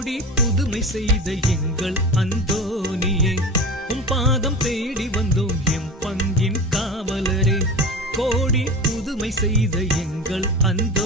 ஓடி புதுமை செய்த எங்கள் அந்தோனியே. உம் பாதம் தேடி வந்தோம் எம் பங்கின் காவலரே. கோடி புதுமை செய்த எங்கள் அந்த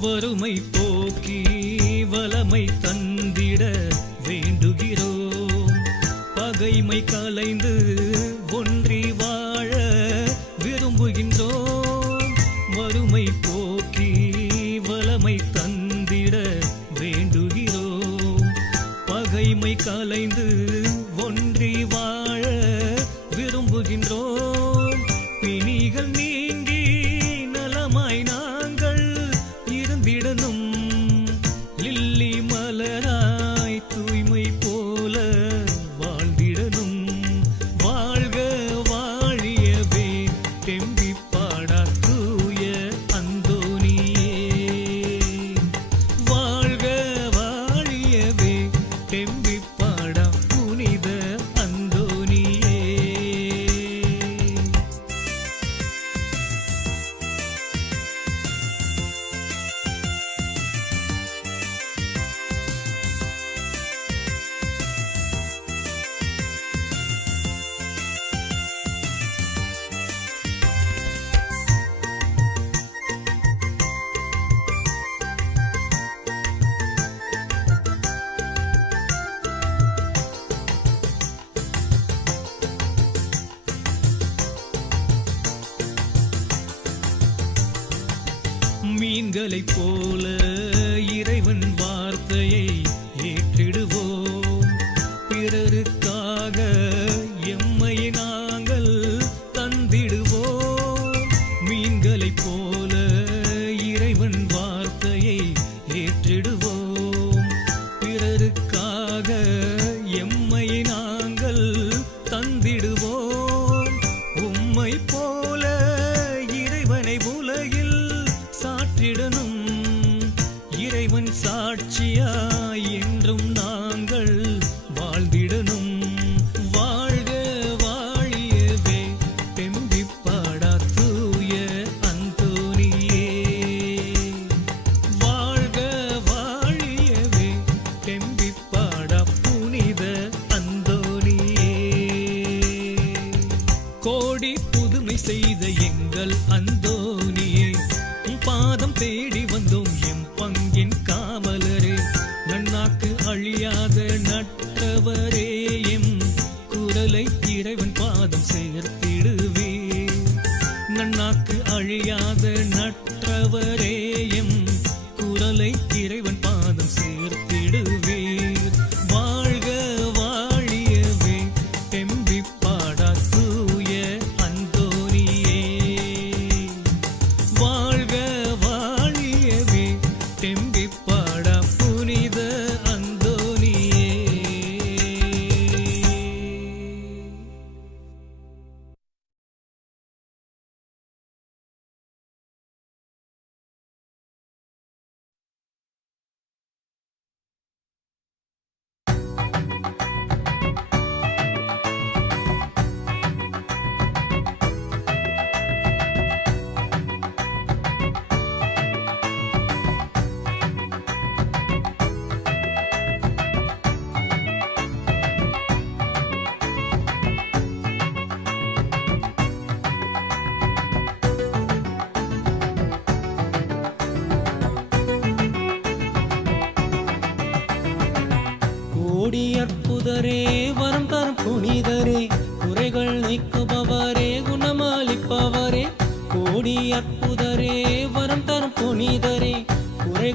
வறுமை போக்கி வலமை தந்திட வேண்டுகிறோம். பகைமை கலைந்து போல்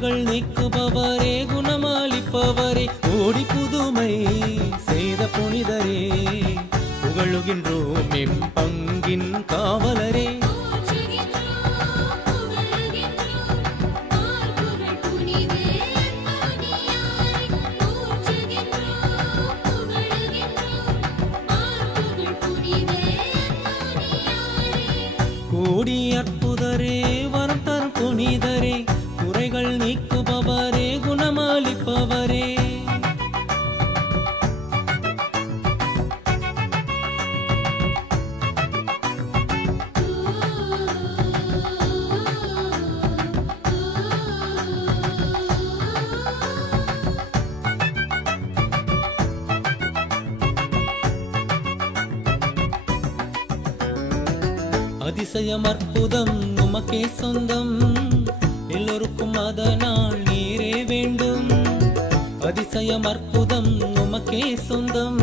குறைகள் நீக்குபவரே குணமளிப்பவரே ஓடி புதுமை செய்த புனிதரே. புகழுகின்றோம் எம் பங்கின் காவலரே. அதிசயம் அற்புதம் உமக்கே சொந்தம். எல்லோருக்கும் அதனால் நீரே வேண்டும். அதிசயம் அற்புதம் உமக்கே சொந்தம்.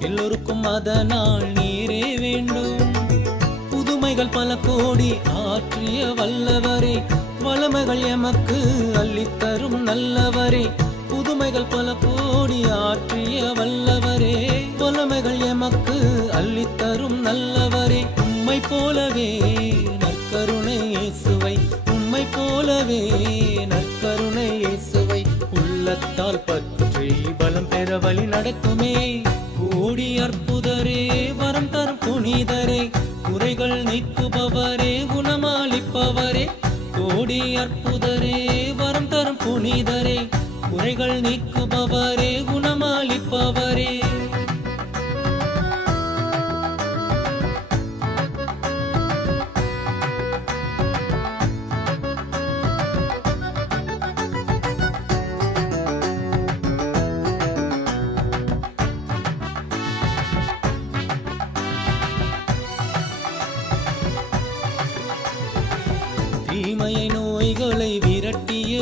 எல்லோருக்கும் அதனால் நீரே வேண்டும். புதுமைகள் பல கோடி ஆற்றிய வல்லவரே வளமைகள் எமக்கு அள்ளித்தரும் நல்லவரே புதுமைகள் பல கோடி ஆற்றிய வல்லவரே வளமைகள் எமக்கு அள்ளித்தரும் நல்லவரே. உம்மை போலவே நற்கருணை இயேசுவை. உம்மை போலவே நற்கருணை இயேசுவை. உள்ளத்தால் பற்றி பலம் பெற வழி நடக்குமே. கூடி அற்புதரே வரம் தரும் புனிதரே. குறைகள் நீக்குபவரே குணமாளிப்பவரே. கோடி அற்புதரே வரம் தரும் புனிதரே. குறைகள் நீக்குபவரே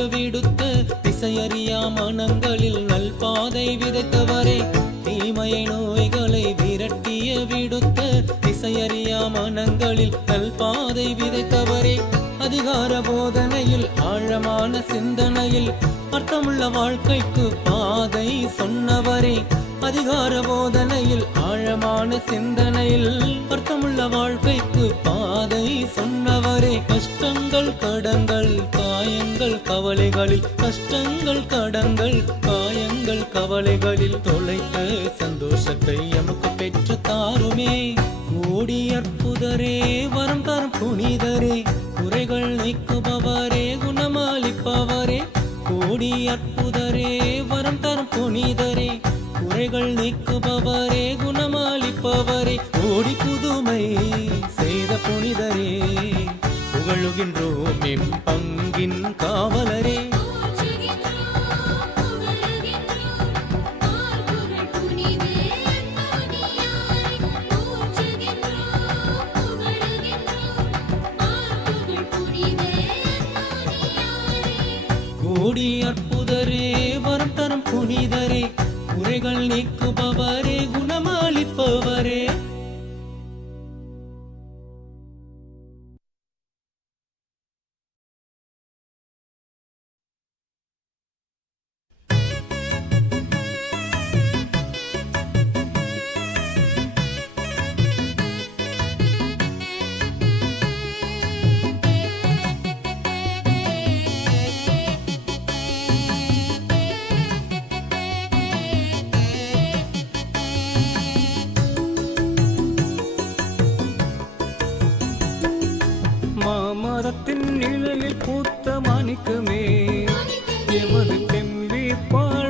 விடுத்து திசையறியா மனங்களில் நல்பாதை விதைத்தவரே தீமையை நோய்களை விரட்டிய விடுத்து திசையறியா மனங்களில் நல்பாதை விதைத்தவரே அதிகார போதனையில் ஆழமான சிந்தனையில் அர்த்தமுள்ள வாழ்க்கைக்கு பாதை சொன்னவரே அதிகார போதனையில் ஆழமான சிந்தனையில் அர்த்தமுள்ள வாழ்க்கைக்கு பாதை சொன்னவரே கஷ்டங்கள் கடங்கள் காயங்கள் கவலைகளில் கஷ்டங்கள் கடங்கள் காயங்கள் கவலைகளில் தொலைத்த சந்தோஷத்தை எமக்கு பெற்று தாருமே. கோடி அற்புதரே வரம் தரும் புனிதரே குறைகள் நீக்குபவரே குணமளிப்பவரே கோடி அற்புதரே வரம் தரும் புனிதரே. குறைகள் நீக்குபவரே குணமளிப்பவரே ஓடி புதுமை செய்த புனிதரே. புகழுகின்றோம் எம் பங்கின் காவலரே. கோடி அற்புதரே வரம் தரும் புனிதரே. குறைகள் நீக்குபவரே குணமளிப்பவரே நிழலில் பூத்த மாணிக்கமே. எமது தெம்பி பாழ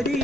வழி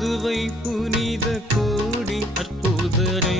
மதுவை புனித கோடி அற்புதரே.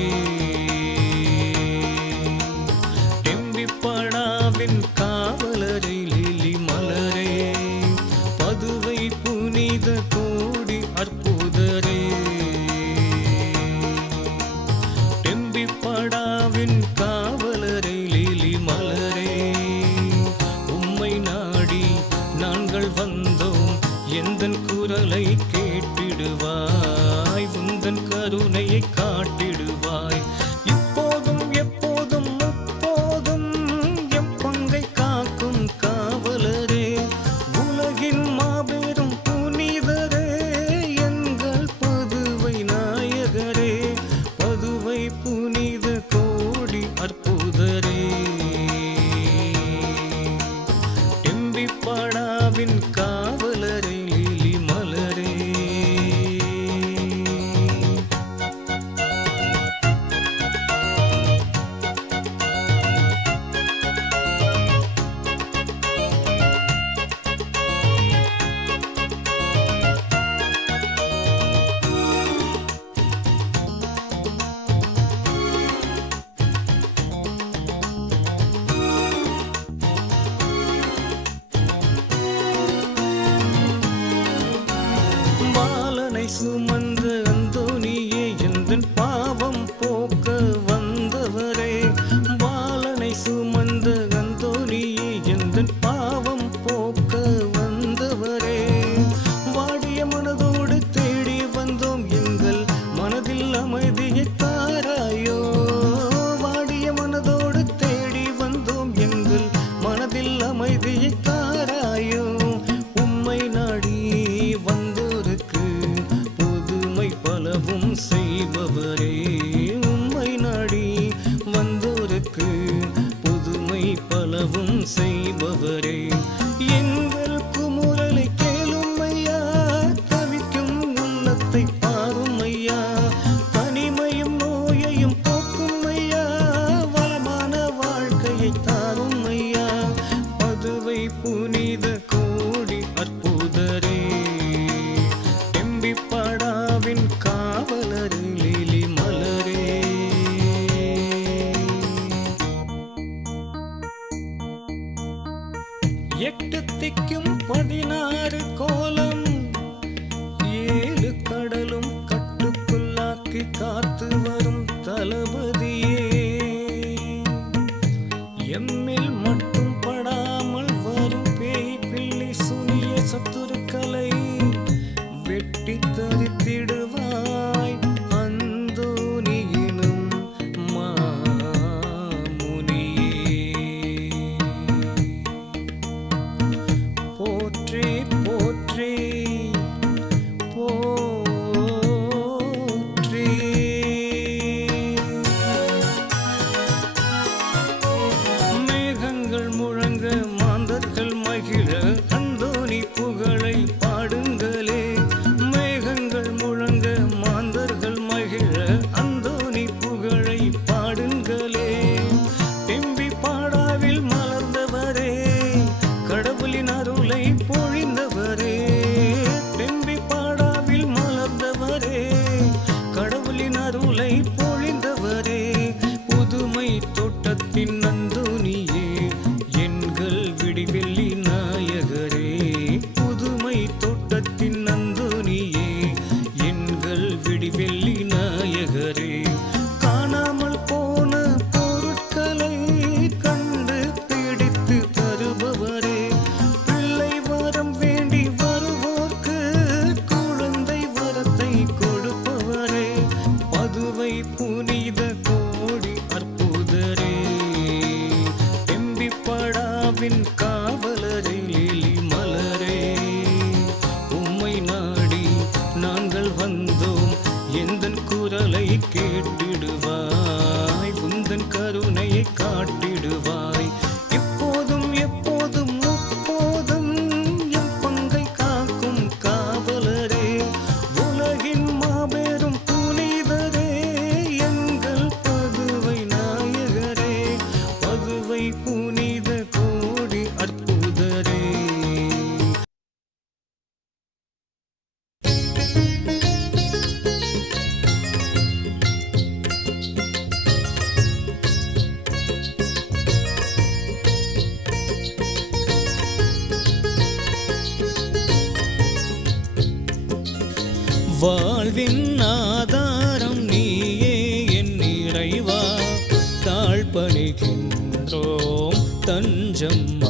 காத்து வாழ்வின் ஆதாரம் நீயே என் நிறைவா தாழ்பணிகின்றோம் தஞ்சம்மா